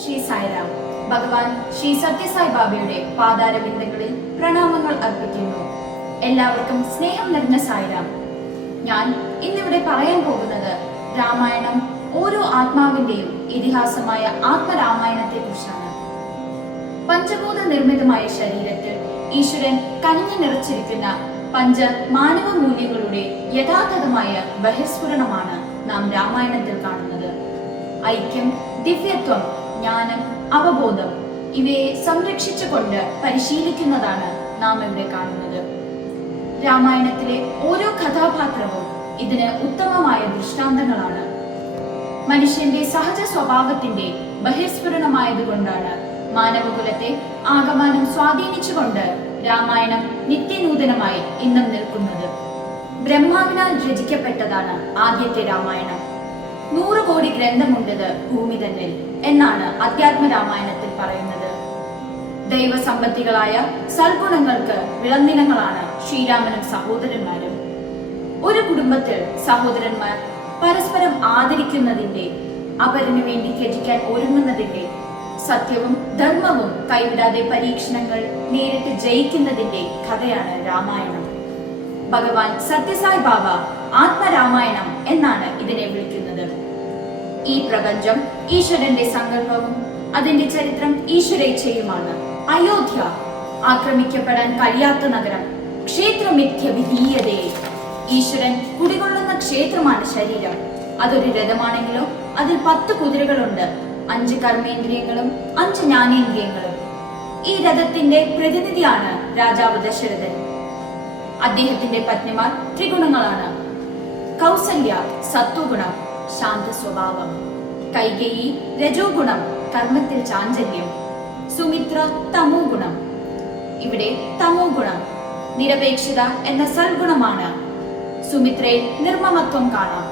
ശ്രീ സായിരാം. ഭഗവാൻ ശ്രീ സത്യസായി ബാബയുടെ പാതാരബിന്ദങ്ങളിൽ പ്രണാമങ്ങൾ അർപ്പിക്കുന്നു. എല്ലാവർക്കും സ്നേഹം നിറഞ്ഞ സായിരാം. ഞാൻ ഇന്നിവിടെ പറയാൻ പോകുന്നത് രാമായണം ഓരോ ആത്മാവിന്റെയും ഇതിഹാസമായ ആത്മരാമായണത്തെ കുറിച്ചാണ്. പഞ്ചഭൂത നിർമ്മിതമായ ശരീരത്തിൽ ഈശ്വരൻ കനിഞ്ഞു നിറച്ചിരിക്കുന്ന പഞ്ച മാനവ മൂല്യങ്ങളുടെ യഥാർത്ഥമായ ബഹിസ്ഫുരണമാണ് നാം രാമായണത്തിൽ കാണുന്നത്. ഐക്യം, ദിവ്യത്വം, ജ്ഞാനം, അവബോധം ഇവയെ സംരക്ഷിച്ചുകൊണ്ട് പരിശീലിക്കുന്നതാണ് നാം ഇവിടെ കാണുന്നത്. രാമായണത്തിലെ ഓരോ കഥാപാത്രവും ഇതിന് ഉത്തമമായ ദൃഷ്ടാന്തങ്ങളാണ്. മനുഷ്യന്റെ സഹജ സ്വഭാവത്തിന്റെ ബഹിർസ്ഫുരണമായതുകൊണ്ടാണ് മാനവകുലത്തെ ആകമാനം സ്വാധീനിച്ചുകൊണ്ട് രാമായണം നിത്യനൂതനമായി ഇന്നും നിൽക്കുന്നത്. ബ്രഹ്മാവിനാൽ രചിക്കപ്പെട്ടതാണ് ആദ്യത്തെ രാമായണം. 100 കോടി ഗ്രന്ഥമുണ്ടത് ഭൂമി തന്നിൽ എന്നാണ് അധ്യാത്മ രാമായണത്തിൽ പറയുന്നത്. ദൈവസമ്പത്തികളായ സൽഗുണങ്ങൾക്ക് വിളനിലങ്ങളാണ് ശ്രീരാമനും സഹോദരന്മാരും. ഒരു കുടുംബത്തിൽ സഹോദരന്മാർ പരസ്പരം ആദരിക്കുന്നതിന്റെ, അവരിനു വേണ്ടി ത്യജിക്കാൻ ഒരുങ്ങുന്നതിന്റെ, സത്യവും ധർമ്മവും കൈവിടാതെ പരീക്ഷണങ്ങൾ നേരിട്ട് ജയിക്കുന്നതിന്റെ കഥയാണ് രാമായണം. ഭഗവാൻ സത്യസായി ബാബ ആത്മരാമായണം എന്നാണ് ഇതിനെ വിളിക്കുന്നത്. ഈ പ്രപഞ്ചം ഈശ്വരന്റെ സങ്കല്പവും അതിന്റെ ചരിത്രം ഈശ്വരേച്ഛയുമാണ്. അയോധ്യ ആക്രമിക്കപ്പെടാൻ കഴിയാത്ത നഗരം, ക്ഷേത്രമിഥ്യ വിധീയതേ. ഈശ്വരൻ കുടികൊള്ളുന്ന ക്ഷേത്രമാണ് ശരീരം. അതൊരു രഥമാണെങ്കിലോ അതിൽ 10 കുതിരകളുണ്ട്, 5 കർമ്മേന്ദ്രിയങ്ങളും 5 ജ്ഞാനേന്ദ്രിയങ്ങളും. ഈ രഥത്തിന്റെ പ്രതിനിധിയാണ് രാജാവ് ദശരഥൻ. അദ്ദേഹത്തിന്റെ പത്നിമാർ ത്രിഗുണങ്ങളാണ്. കൗസല്യ സത്വഗുണം, ശാന്ത സ്വഭാവം. കൈകേയി രജോ ഗുണം, കർമ്മത്തിൽ ചാഞ്ചല്യം. സുമിത്ര തമോ ഗുണം. ഇവിടെ തമോ ഗുണം നിരപേക്ഷത എന്ന സൽഗുണമാണ്. സുമിത്രയിൽ നിർമ്മമത്വം കാണാം.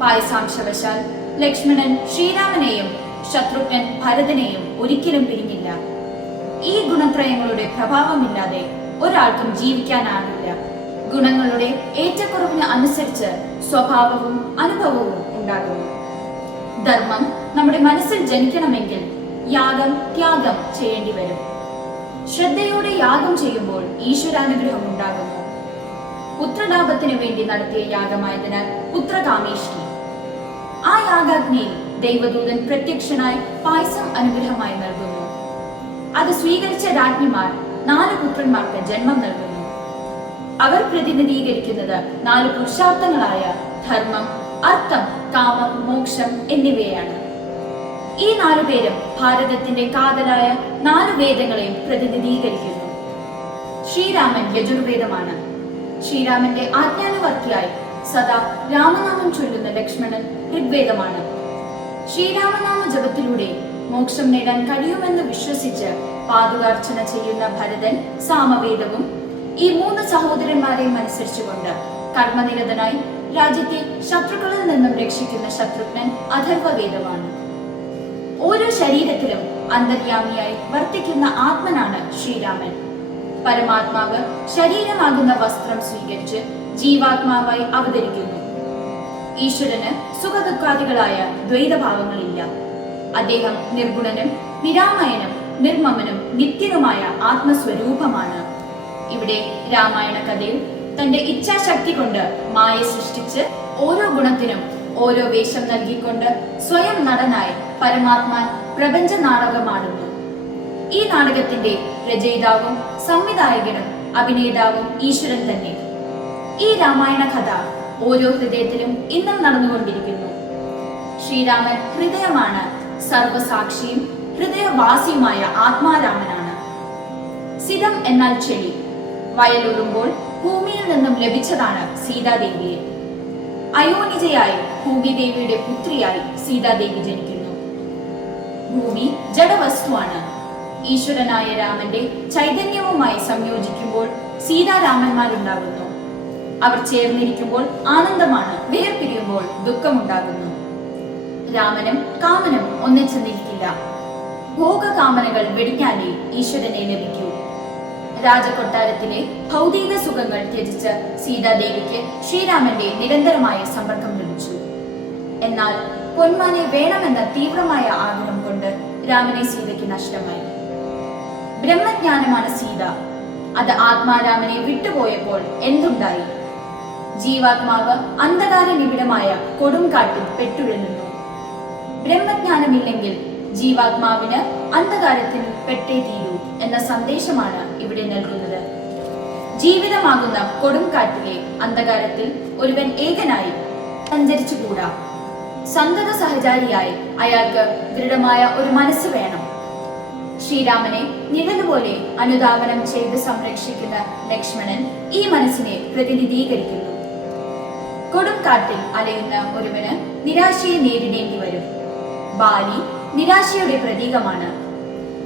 പായസാംശവശാൽ ലക്ഷ്മണൻ ശ്രീരാമനെയും ശത്രുഘ്നൻ ഭരതനെയും ഒരിക്കലും പിരിഞ്ഞില്ല. ഈ ഗുണത്രയങ്ങളുടെ പ്രഭാവമില്ലാതെ ഒരാൾക്കും ജീവിക്കാനാകില്ല. ഗുണങ്ങളുടെ ഏറ്റക്കുറവിന് അനുസരിച്ച് സ്വഭാവവും അനുഭവവും ഉണ്ടാകുന്നു. ധർമ്മം നമ്മുടെ മനസ്സിൽ ജനിക്കണമെങ്കിൽ യാഗം, ത്യാഗം ചെയ്യേണ്ടി വരും. ശ്രദ്ധയോടെ യാഗം ചെയ്യുമ്പോൾ ഈശ്വരാനുഗ്രഹം ഉണ്ടാകുന്നു. പുത്രലാഭത്തിനു വേണ്ടി നടത്തിയ യാഗമായതിനാൽ പുത്രകാമേഷ്ടി. ആ യാഗാഗ്നിയിൽ ദൈവദൂതൻ പ്രത്യക്ഷനായി പായസം അനുഗ്രഹമായി നൽകുന്നു. അത് സ്വീകരിച്ച രാജ്ഞിമാർ 4 പുത്രന്മാർക്ക് ജന്മം നൽകുന്നു. അവർ പ്രതിനിധീകരിക്കുന്നത് 4 പുരുഷാർത്ഥങ്ങളായ ധർമ്മം, അർത്ഥം, കാമം, മോക്ഷം എന്നിവയാണ്. ഈ 4 പേരും ഭാരതത്തിന്റെ കാതലായ 4 വേദങ്ങളെയും പ്രതിനിധീകരിക്കുന്നു. ശ്രീരാമൻ യജുർവേദമാണ്. ശ്രീരാമന്റെ ആജ്ഞാനുവർത്തിയായി സദാ രാമനാമം ചൊല്ലുന്ന ലക്ഷ്മണൻ ഋഗ്വേദമാണ്. ശ്രീരാമനാമ ജപത്തിലൂടെ മോക്ഷം നേടാൻ കഴിയുമെന്ന് വിശ്വസിച്ച് പാതുകാർച്ചന ചെയ്യുന്ന ഭരതൻ സാമവേദവും, ഈ 3 സഹോദരന്മാരെയും അനുസരിച്ചുകൊണ്ട് കർമ്മനിരതനായി രാജ്യത്തെ ശത്രുക്കളിൽ നിന്നും രക്ഷിക്കുന്ന ശത്രുഘ്നൻ അഥർവവേദമാണ്. ഓരോ ശരീരത്തിലും അന്തര്യാമിയായി വർത്തിക്കുന്ന ആത്മനാണ് ശ്രീരാമൻ. പരമാത്മാവ് ശരീരമാകുന്ന വസ്ത്രം സ്വീകരിച്ച് ജീവാത്മാവായി അവതരിക്കുന്നു. ഈശ്വരന് സുഖദുഃഖാദികളായ ദ്വൈതഭാവങ്ങളില്ല. അദ്ദേഹം നിർഗുണനും നിരാമയനും നിർമ്മമനും നിത്യനുമായ ആത്മസ്വരൂപമാണ്. ഇവിടെ രാമായണ കഥയിൽ തന്റെ ഇച്ഛാശക്തി കൊണ്ട് മായ സൃഷ്ടിച്ച് ഓരോ ഗുണത്തിനും ഓരോ വേഷം നൽകിക്കൊണ്ട് സ്വയം നടനായി പരമാത്മാൻ പ്രപഞ്ച നാടകമാടുന്നു. ഈ നാടകത്തിന്റെ രചയിതാവും സംവിധായകനും അഭിനേതാവും ഈശ്വരൻ തന്നെ. ഈ രാമായണ കഥ ഓരോ ഹൃദയത്തിലും ഇന്നും നടന്നുകൊണ്ടിരിക്കുന്നു. ശ്രീരാമൻ ഹൃദയമാണ്. സർവസാക്ഷിയും ഹൃദയവാസിയുമായ ആത്മാരാമനാണ്. സിതം എന്നാൽ ചെടി. വയലുടുമ്പോൾ ഭൂമിയിൽ നിന്നും ലഭിച്ചതാണ് സീതാദേവിയെ. അയോനിജയായി ഭൂമിദേവിയുടെ പുത്രിയായി സീതാദേവി ജനിക്കുന്നു. ഭൂമി ജഡവസ്തുവാണ്. ഈശ്വരനായ രാമന്റെ ചൈതന്യവുമായി സംയോജിക്കുമ്പോൾ സീതാരാമന്മാരുണ്ടാകുന്നു. അവർ ചേർന്നിരിക്കുമ്പോൾ ആനന്ദമാണ്, വേർപിരിയുമ്പോൾ ദുഃഖമുണ്ടാകുന്നു. രാമനും കാമനും ഒന്നിച്ചു നിൽക്കില്ല. ഭോഗകാമനകൾ വെടിഞ്ഞാലേ ഈശ്വരനെ ലഭിക്കൂ. രാജകൊട്ടാരത്തിലെ ഭൗതിക സുഖങ്ങൾ ത്യജിച്ച് സീതാദേവിക്ക് ശ്രീരാമന്റെ നിരന്തരമായ സമ്പർക്കം ലഭിച്ചു. എന്നാൽ പൊന്മാനെ വേണമെന്ന തീവ്രമായ ആഗ്രഹം കൊണ്ട് രാമനെ സീതയ്ക്ക് നഷ്ടമായി. ബ്രഹ്മജ്ഞാനമാണ് സീത. അത് ആത്മാരാമനെ വിട്ടുപോയപ്പോൾ എന്തുണ്ടായി? ജീവാത്മാവ് അന്ധകാര നിബിഡമായ കൊടുങ്കാട്ടിൽ പെട്ടുഴലുന്നു. ബ്രഹ്മജ്ഞാനമില്ലെങ്കിൽ ജീവാത്മാവിന് അന്ധകാരത്തിൽ പെട്ടേ തീരൂ എന്ന സന്ദേശമാണ് ഇവിടെ നൽകുന്നത്. ജീവിതമാകുന്ന കൊടുങ്കാട്ടിലെ അന്ധകാരത്തിൽ ഒരുവൻ ഏകനായി സഞ്ചരിച്ചുകൂടാ. സന്തത സഹചാരിയായി അയാൾക്ക് ദൃഢമായ ഒരു മനസ്സ് വേണം. ശ്രീരാമനെ നിഴലുപോലെ അനുധാവനം ചെയ്ത് സംരക്ഷിക്കുന്ന ലക്ഷ്മണൻ ഈ മനസ്സിനെ പ്രതിനിധീകരിക്കുന്നു. കൊടുങ്കാട്ടിൽ അലയുന്ന ഒരുവന് നിരാശയെ നേരിടേണ്ടി വരും. ബാലി നിരാശയുടെ പ്രതീകമാണ്.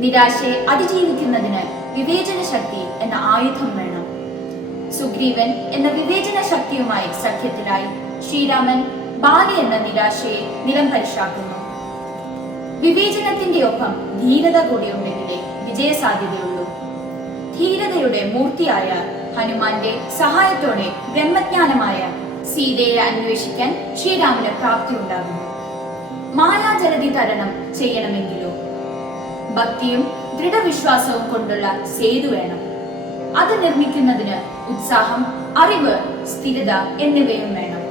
നിരാശയെ അതിജീവിക്കുന്നതിന് വിവേചന ശക്തി എന്ന ആയുധം വേണം. സുഗ്രീവൻ എന്ന വിവേചന ശക്തിയുമായി സഖ്യത്തിലായി ശ്രീരാമൻ ബാലി എന്ന നിരാശയെ നിലംപരിശാക്കുന്നു. വിവേചനത്തിന്റെ ഒപ്പം ധീരത കൂടിയുണ്ടെങ്കിലേ വിജയസാധ്യതയുള്ളൂ. ധീരതയുടെ മൂർത്തിയായ ഹനുമാന്റെ സഹായത്തോടെ ബ്രഹ്മജ്ഞാനമായ സീതയെ അന്വേഷിക്കാൻ ശ്രീരാമന് പ്രാപ്തിയുണ്ടാകുന്നു. മായാജലതി തരണം ചെയ്യണമെങ്കിലോ ഭക്തിയും ദൃഢവിശ്വാസവും കൊണ്ടുള്ള സേതു വേണം. അത് നിർമ്മിക്കുന്നതിന് ഉത്സാഹം, അറിവ്, സ്ഥിരത എന്നിവയും വേണം.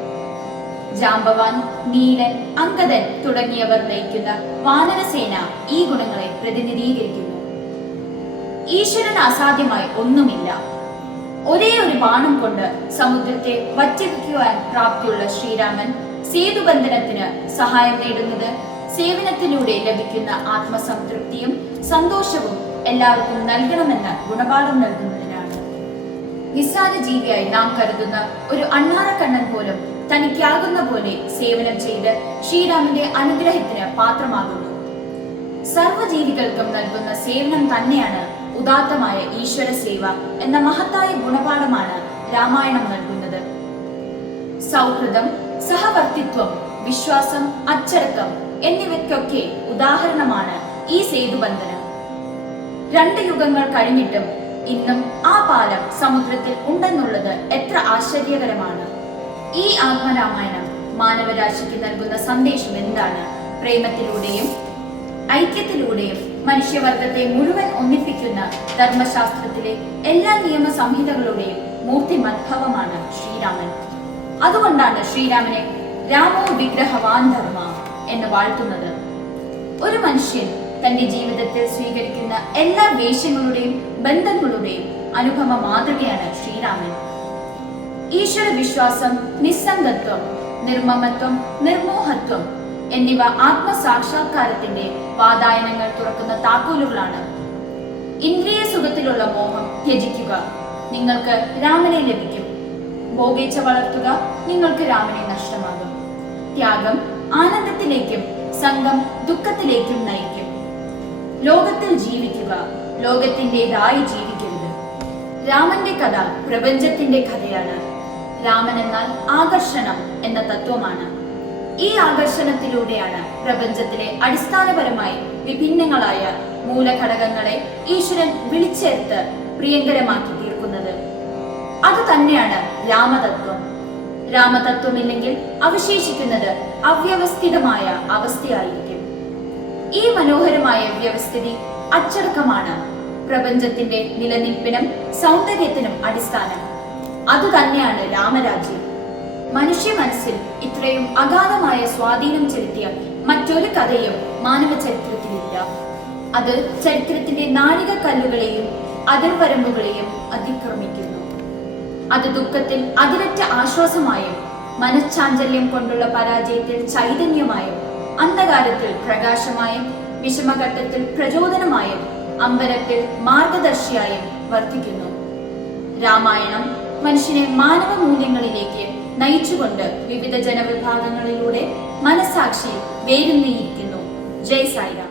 ജാംബവാൻ, നീലൻ, അങ്കദൻ തുടങ്ങിയവർ നയിക്കുന്ന വാനരസേന ഈ ഗുണങ്ങളെ പ്രതിനിധീകരിക്കുന്നു. ഈശ്വരന് അസാധ്യമായി ഒന്നുമില്ല. ഒരേ ഒരു ബാണം കൊണ്ട് സമുദ്രത്തെ വറ്റിക്കുവാൻ പ്രാപ്തിയുള്ള ശ്രീരാമൻ സേതുബന്ധനത്തിന് സഹായം നേടുന്നത് സേവനത്തിലൂടെ ലഭിക്കുന്ന ആത്മസംതൃപ്തിയും സന്തോഷവും എല്ലാവർക്കും നൽകണമെന്ന ഗുണപാഠം നൽകുന്നതിനാണ്. നിസ്സാര ജീവിയായി നാം കരുതുന്ന ഒരു അണ്ണാറക്കണ്ണൻ പോലും തനിക്കാകുന്ന പോലെ സേവനം ചെയ്ത് ശ്രീരാമന്റെ അനുഗ്രഹത്തിന് പാത്രമാകുന്നു. സർവ്വജീവികൾക്കും നൽകുന്ന സേവനം തന്നെയാണ് ഉദാത്തമായ ഈശ്വര സേവ എന്ന മഹത്തായ ഗുണപാഠമാണ് രാമായണം നൽകുന്നത്. സൗഹൃദം, സഹവർത്തിത്വം, വിശ്വാസം, അച്ചടക്കം എന്നിവയ്ക്കൊക്കെ ഉദാഹരണമാണ് ഈ സേതുബന്ധനം. 2 യുഗങ്ങൾ കഴിഞ്ഞിട്ടും ഇന്നും ആ പാലം സമുദ്രത്തിൽ ഉണ്ടെന്നുള്ളത് എത്ര ആശ്ചര്യകരമാണ്. ഈ ആത്മരാമായണം മാനവരാശിക്ക് നൽകുന്ന സന്ദേശം എന്താണ്? പ്രേമത്തിലൂടെയും ഐക്യത്തിലൂടെയും മനുഷ്യവർഗത്തെ മുഴുവൻ ഒന്നിപ്പിക്കുന്ന ധർമ്മശാസ്ത്രത്തിലെ എല്ലാ നിയമസംഹിതകളുടെയും മൂർത്തിമദ്ഭവമാണ് ശ്രീരാമൻ. അതുകൊണ്ടാണ് ശ്രീരാമനെ രാമോ വിഗ്രഹവാൻ ധർമ്മ എന്ന് വാഴ്ത്തുന്നത്. ഒരു മനുഷ്യൻ തന്റെ ജീവിതത്തിൽ സ്വീകരിക്കുന്ന എല്ലാ വേഷങ്ങളുടെയും ബന്ധങ്ങളുടെയും അനുപമ മാതൃകയാണ് ശ്രീരാമൻ. ഈശ്വര വിശ്വാസം, നിസ്സംഗത്വം, നിർമ്മമത്വം, നിർമോഹത്വം എന്നിവ ആത്മസാക്ഷാത്കാരത്തിന്റെ വാതായനങ്ങൾ തുറക്കുന്ന താക്കോലുകളാണ്. ഇന്ദ്രിയ സുഖത്തിലുള്ള മോഹം ത്യജിക്കുക, നിങ്ങൾക്ക് രാമനെ ലഭിക്കും. ഭോഗേച്ഛ വളർത്തുക, നിങ്ങൾക്ക് രാമനെ നഷ്ടമാകും. ത്യാഗം ആനന്ദത്തിലേക്കും സംഘം ദുഃഖത്തിലേക്കും നയിക്കും. ലോകത്തിൽ ജീവിക്കുക, ലോകത്തിൻ്റെതായി ജീവിക്കരുത്. രാമന്റെ കഥ പ്രപഞ്ചത്തിന്റെ കഥയാണ്. രാമൻ എന്നാൽ ആകർഷണം എന്ന തത്വമാണ്. ഈ ആകർഷണത്തിലൂടെയാണ് പ്രപഞ്ചത്തിലെ അടിസ്ഥാനപരമായി വിഭിന്നങ്ങളായ മൂലഘടകങ്ങളെ ഈശ്വരൻ വിളിച്ചേർത്ത് പ്രിയങ്കരമാക്കി തീർക്കുന്നത്. അത് തന്നെയാണ് രാമതത്വം. രാമതത്വമില്ലെങ്കിൽ അവശേഷിക്കുന്നത് അവ്യവസ്ഥിതമായ അവസ്ഥയായിരിക്കും. ഈ മനോഹരമായ വ്യവസ്ഥിതി അച്ചടക്കമാണ് പ്രപഞ്ചത്തിന്റെ നിലനിൽപ്പിനും സൗന്ദര്യത്തിനും അടിസ്ഥാനം. അതുതന്നെയാണ് രാമരാജ്യം. മനുഷ്യ മനസ്സിൽ ഇത്രയും അഗാധമായ സ്വാധീനം ചെലുത്തിയ മറ്റൊരു കഥയും മാനവ ചരിത്രത്തിലില്ല. അത് ചരിത്രത്തിന്റെ നാഴികക്കല്ലുകളെയും അതിർവരമ്പുകളെയും അതിക്രമിക്കുന്നു. അത് ദുഃഖത്തിൽ അതിരറ്റ ആശ്വാസമായും മനഃചാഞ്ചല്യം കൊണ്ടുള്ള പരാജയത്തിൽ ചൈതന്യമായും അന്ധകാരത്തിൽ പ്രകാശമായും വിഷമഘട്ടത്തിൽ പ്രചോദനമായും അമ്പരത്തിൽ മാർഗദർശിയായും വർത്തിക്കുന്നു. രാമായണം മനുഷ്യനെ മാനവ മൂല്യങ്ങളിലേക്ക് നയിച്ചുകൊണ്ട് വിവിധ ജനവിഭാഗങ്ങളിലൂടെ മനസാക്ഷി വേരുന്നിയിരിക്കുന്നു. ജയ് സായിരാം.